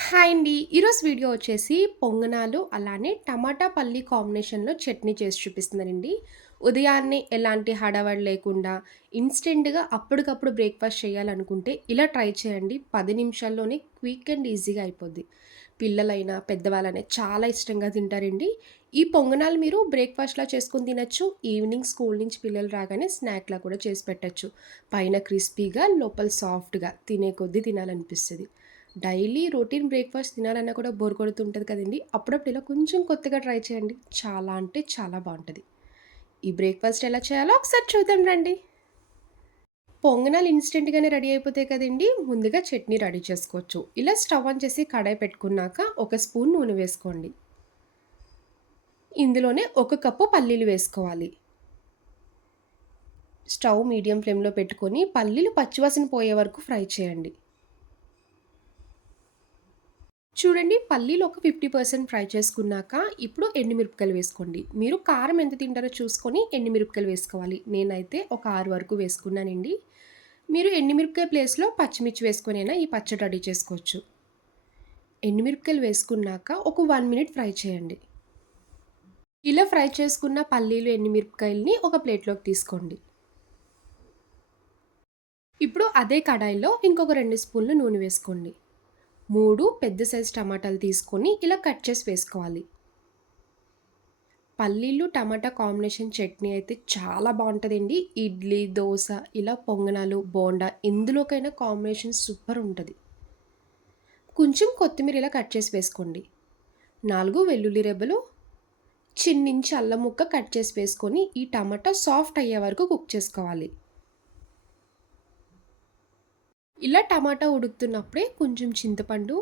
Hi అండి. ఈరోజు video వచ్చేసి పొంగనాలు, అలానే టమాటా పల్లి కాంబినేషన్‌లో చట్నీ చేసి చూపిస్తున్నానండి. ఉదయాన్నే ఎలాంటి హడావిడి లేకుండా ఇన్‌స్టెంట్‌గా అప్పటికప్పుడు బ్రేక్‌ఫాస్ట్ చేయాలనుకుంటే ఇలా ట్రై చేయండి. 10 నిమిషాల్లోనే క్విక్ అండ్ ఈజీగా అయిపోద్ది. పిల్లలైనా, పెద్దవాళ్ళైనా చాలా ఇష్టంగా తింటారండి. ఈ పొంగనాలు మీరు బ్రేక్‌ఫాస్ట్‌లా చేసుకొని తినొచ్చు. ఈవినింగ్ స్కూల్ నుంచి పిల్లలు రాగానే స్నాక్‌లా కూడా చేసి పెట్టొచ్చు. పైన క్రిస్పీగా, లోపల సాఫ్ట్‌గా తినే కొద్దీ తినాలనిపిస్తది. డైలీ రొటీన్ బ్రేక్‌ఫాస్ట్ తినాలన్నా కూడా బోర్ కొడుతుంటది కదండీ! అప్పుడప్పుడు ఇలా కొంచెం కొత్తగా ట్రై చేయండి. చాలా అంటే చాలా బావుంటది. ఈ బ్రేక్‌ఫాస్ట్ ఎలా చేయాలో ఒకసారి చూద్దాం రండి. పొంగనాలు ఇన్‌స్టెంట్‌గానే రెడీ అయిపోతాయి కదండీ! ముందుగా చట్నీ రెడీ చేసుకోవచ్చు. ఇలా స్టవ్ ఆన్ చేసి కడాయి పెట్టుకున్నాక ఒక స్పూన్ నూనె వేసుకోండి. ఇందులోనే ఒక కప్పు పల్లీలు వేసుకోవాలి. స్టవ్ మీడియం ఫ్లేమ్‌లో పెట్టుకొని పల్లీలు పచ్చివాసన పోయే వరకు ఫ్రై చేయండి. చూడండి పల్లీలు ఒక 50% ఫ్రై చేసుకున్నాక, ఇప్పుడు ఎండుమిరపకాయలు వేసుకోండి. మీరు కారం ఎంత తింటారో చూసుకొని ఎండుమిరపకాయలు వేసుకోవాలి. నేనైతే ఒక 6 వరకు వేసుకున్నానండి. మీరు ఎండుమిరపకాయ ప్లేస్‌లో పచ్చిమిర్చి వేసుకొనైనా ఈ పచ్చడి రెడీ చేసుకోవచ్చు. ఎండుమిరపకాయలు వేసుకున్నాక ఒక 1 మినిట్ ఫ్రై చేయండి. ఇలా ఫ్రై చేసుకున్న పల్లీలు, ఎండుమిరపకాయలని ఒక ప్లేట్‌లోకి తీసుకోండి. ఇప్పుడు అదే కడాయిలో ఇంకొక 2 స్పూన్లు నూనె వేసుకోండి. 3 పెద్ద సైజ్ టమాటాలు తీసుకొని ఇలా కట్ చేసి వేసుకోవాలి. పల్లీలు, టమాటా కాంబినేషన్ చట్నీ అయితే చాలా బావుంటదండి. ఇడ్లీ, దోస ఇలా పొంగనాలు, బోండా ఎందులోకైనా కాంబినేషన్ సూపర్ ఉంటది. కొంచెం కొత్తిమీర ఇలా కట్ చేసి వేసుకోండి. 4 వెల్లుల్లి రెబ్బలు, చిన్నించి అల్లం ముక్క కట్ చేసి వేసుకొని ఈ టమాటా సాఫ్ట్ అయ్యే వరకు కుక్ చేసుకోవాలి. ఇలా టమాటా ఉడుకుతున్నప్పుడే కొంచెం చింతపండు,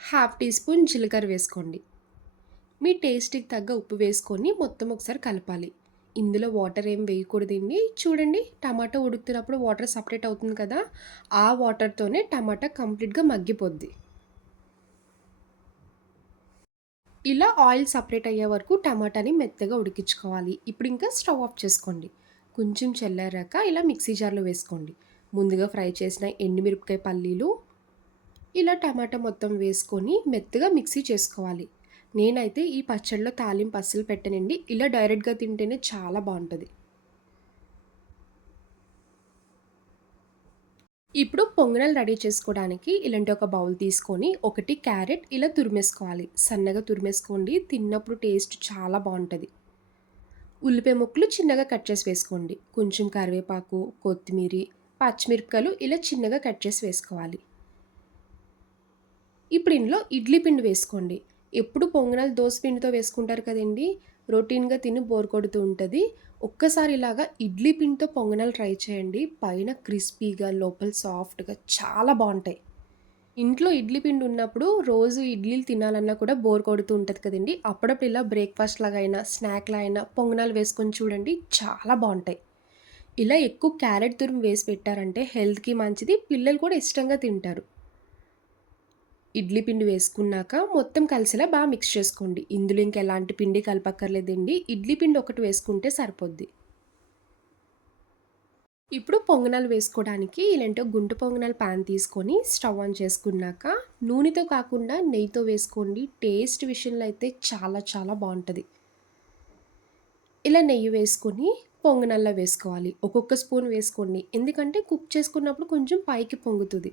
హాఫ్ టీ స్పూన్ జీలకర్ర వేసుకోండి. మీ టేస్ట్‌కి తగ్గ ఉప్పు వేసుకొని మొత్తం ఒకసారి కలపాలి. ఇందులో వాటర్ ఏం వేయకూడదండి. చూడండి టమాటా ఉడుకుతున్నప్పుడు వాటర్ సపరేట్ అవుతుంది కదా! ఆ వాటర్‌తోనే టమాటా కంప్లీట్‌గా మగ్గిపోద్ది. ఇలా ఆయిల్ సపరేట్ అయ్యే వరకు టమాటాని మెత్తగా ఉడికించుకోవాలి. ఇప్పుడు ఇంకా స్టవ్ ఆఫ్ చేసుకోండి. కొంచెం చల్లారాక ఇలా మిక్సీ జార్‌లో వేసుకోండి. ముందుగా ఫ్రై చేసిన ఎండుమిరపకాయ పల్లీలు, ఇలా టమాటా మొత్తం వేసుకొని మెత్తగా మిక్సీ చేసుకోవాలి. నేనైతే ఈ పచ్చడిలో తాలింపు అస్సలు పెట్టనండి. ఇలా డైరెక్ట్‌గా తింటేనే చాలా బావుంటది. ఇప్పుడు పొంగనాలు రెడీ చేసుకోవడానికి ఇలాంటి ఒక బౌల్ తీసుకొని, ఒకటి క్యారెట్ ఇలా తురిమేసుకోవాలి. సన్నగా తురిమేసుకోండి. తిన్నప్పుడు టేస్ట్ చాలా బావుంటది. ఉల్లిపాయ ముక్కలు చిన్నగా కట్ చేసి వేసుకోండి. కొంచెం కరివేపాకు, కొత్తిమీరి, పచ్చిమిరపకాయలు ఇలా చిన్నగా కట్ చేసి వేసుకోవాలి. ఇప్పుడు ఇందులో ఇడ్లీ పిండి వేసుకోండి. ఎప్పుడు పొంగనాలు దోస పిండితో వేసుకుంటారు కదండీ! రొటీన్‌గా తిని బోర్ కొడుతూ ఉంటది. ఒక్కసారి ఇలాగా ఇడ్లీ పిండితో పొంగనాలు ట్రై చేయండి. పైన క్రిస్పీగా, లోపల సాఫ్ట్‌గా చాలా బావుంటాయి. ఇంట్లో ఇడ్లీ పిండి ఉన్నప్పుడు రోజు ఇడ్లీలు తినాలన్నా కూడా బోర్ కొడుతూ ఉంటది కదండీ! అప్పుడప్పుడు ఇలా బ్రేక్‌ఫాస్ట్ లాగా అయినా, స్నాక్‌లా అయినా పొంగనాలు వేసుకొని చూడండి చాలా బావుంటాయి. ఇలా ఎక్కువ క్యారెట్ తురుము వేసి పెట్టారంటే హెల్త్‌కి మంచిది. పిల్లలు కూడా ఇష్టంగా తింటారు. ఇడ్లీ పిండి వేసుకున్నాక మొత్తం కలిసేలా మిక్స్ చేసుకోండి. ఇందులో ఇంకెలాంటి పిండి కలపక్కర్లేదండి. ఇడ్లీ పిండి ఒకటి వేసుకుంటే సరిపోద్ది. ఇప్పుడు పొంగనాలు వేసుకోవడానికి ఇలాంటి గుంట పొంగనాలు పాన్ తీసుకొని స్టవ్ ఆన్ చేసుకున్నాక నూనెతో కాకుండా నెయ్యితో వేసుకోండి. టేస్ట్ విషయంలో అయితే చాలా చాలా బావుంటది. ఇలా నెయ్యి వేసుకొని పొంగనాల్లో వేసుకోవాలి. ఒక్కొక్క స్పూన్ వేసుకోండి. ఎందుకంటే కుక్ చేసుకున్నప్పుడు కొంచెం పైకి పొంగుతది.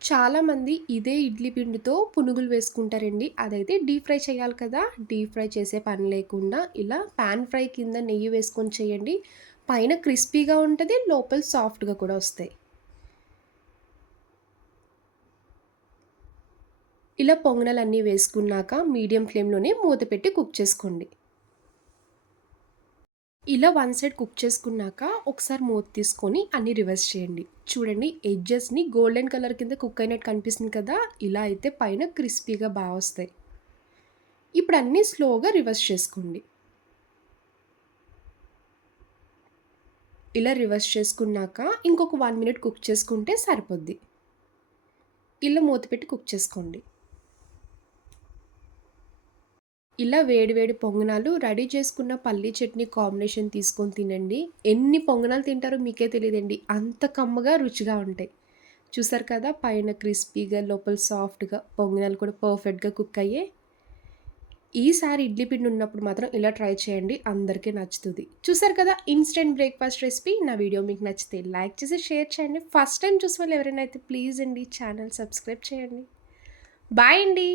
చాలామంది ఇదే ఇడ్లీ పిండితో పునుగులు వేసుకుంటారండి. అదైతే డీప్ ఫ్రై చేయాలి కదా! డీప్ ఫ్రై చేసే పని లేకుండా ఇలా పాన్ ఫ్రై కింద నెయ్యి వేసుకొని చేయండి. పైన క్రిస్పీగా ఉంటది. లోపల సాఫ్ట్‌గా కూడా వస్తాయి. ఇలా పొంగనాలన్నీ వేసుకున్నాక మీడియం ఫ్లేమ్‌లోనే మూత పెట్టి కుక్ చేసుకోండి. ఇలా వన్ సైడ్ కుక్ చేసుకున్నాక ఒకసారి మూత తీసుకొని అన్నీ రివర్స్ చేయండి. చూడండి ఎడ్జెస్‌ని గోల్డెన్ కలర్ కింద కుక్ అయినట్టు కనిపిస్తుంది కదా! ఇలా అయితే పైన క్రిస్పీగా వస్తాయి. ఇప్పుడు అన్నీ స్లోగా రివర్స్ చేసుకోండి. ఇలా రివర్స్ చేసుకున్నాక ఇంకొక 1 మినిట్ కుక్ చేసుకుంటే సరిపోద్ది. ఇలా మూత పెట్టి కుక్ చేసుకోండి. ఇలా వేడి వేడి పొంగనాలు రెడీ చేసుకున్న పల్లీ చట్నీ కాంబినేషన్ తీసుకొని తినండి. ఎన్ని పొంగనాలు తింటారో మీకే తెలీదండి. అంత కమ్మగా, రుచిగా ఉంటాయి. చూసారు కదా! పైన క్రిస్పీగా, లోపల సాఫ్ట్‌గా పొంగనాలు కూడా పర్ఫెక్ట్‌గా కుక్ అయ్యాయి. ఈసారి ఇడ్లీ పిండి ఉన్నప్పుడు మాత్రం ఇలా ట్రై చేయండి. అందరికీ నచ్చుతది. చూసారు కదా! Instant breakfast recipe. నా వీడియో మీకు నచ్చితే లైక్ చేసి, షేర్ చేయండి. ఫస్ట్ టైమ్ చూసేవాళ్ళు ఎవరైనా అయితే ప్లీజ్ అండి ఛానల్ సబ్స్క్రైబ్ చేయండి. బాయ్ అండి.